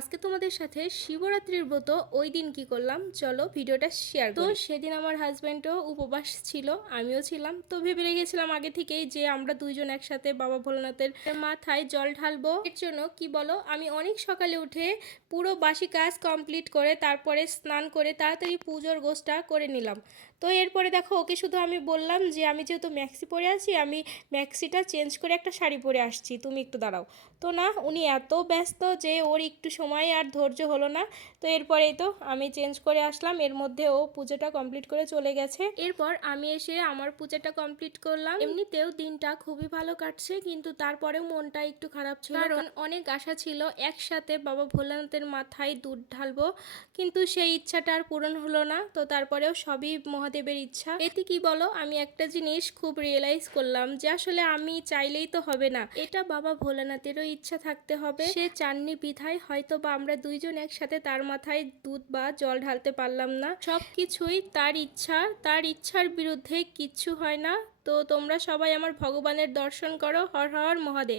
আজকে তোমাদের সাথে শিবরাত্রির ব্রত ওই দিন কি করলাম চলো ভিডিওটা শেয়ার করি। তো সেদিন আমার হাজব্যান্ডও উপবাস ছিল, আমিও ছিলাম। তো ভেবে রেখেছিলাম আগে থেকেই যে আমরা দুইজন একসাথে বাবা ভোলানাথের মাথায় জল ঢালবো। এর জন্য কি বলো, আমি অনেক সকালে উঠে পুরো বাসি কাজ কমপ্লিট করে তারপরে স্নান করে তাড়াতাড়ি পুজোর গোছটা করে নিলাম। তো এরপরে দেখো ওকে শুধু আমি বললাম যে আমি যেহেতু ম্যাক্সি পরে আছি, আমি ম্যাক্সিটা চেঞ্জ করে একটা শাড়ি পরে আসছি, তুমি একটু দাঁড়াও। তো না, উনি এত ব্যস্ত যে ওর একটু সময় আর ধৈর্য হলো না। তো এরপরেই তো আমি চেঞ্জ করে আসলাম, এর মধ্যে ও পুজোটা কমপ্লিট করে চলে গেছে। এরপর আমি এসে আমার পূজাটা কমপ্লিট করলাম। এমনিতেও দিনটা খুবই ভালো কাটছে, কিন্তু তারপরেও মনটা একটু খারাপ ছিল, কারণ অনেক আশা ছিল একসাথে বাবা ভোলানাথের মাথায় দুধ ঢালবো, কিন্তু সেই ইচ্ছাটা আর পূরণ হলো না। তো তারপরেও সবই মহাদেবের ইচ্ছা। এতে কি বলো, আমি একটা জিনিস খুব রিয়েলাইজ করলাম যে আসলে আমি চাইলেই তো হবে না, এটা বাবা ভোলানাথেরও ইচ্ছা থাকতে হবে। সে চাননি বিধায় হয়তো বা আমরা দুইজন একসাথে তার মাথায় দুধ বা জল ঢালতে পারলাম না। সবকিছুই তার ইচ্ছা, তার ইচ্ছার বিরুদ্ধে কিচ্ছু হয় না। তো তোমরা সবাই আমার ভগবানের দর্শন করো। হর হর মহাদেব।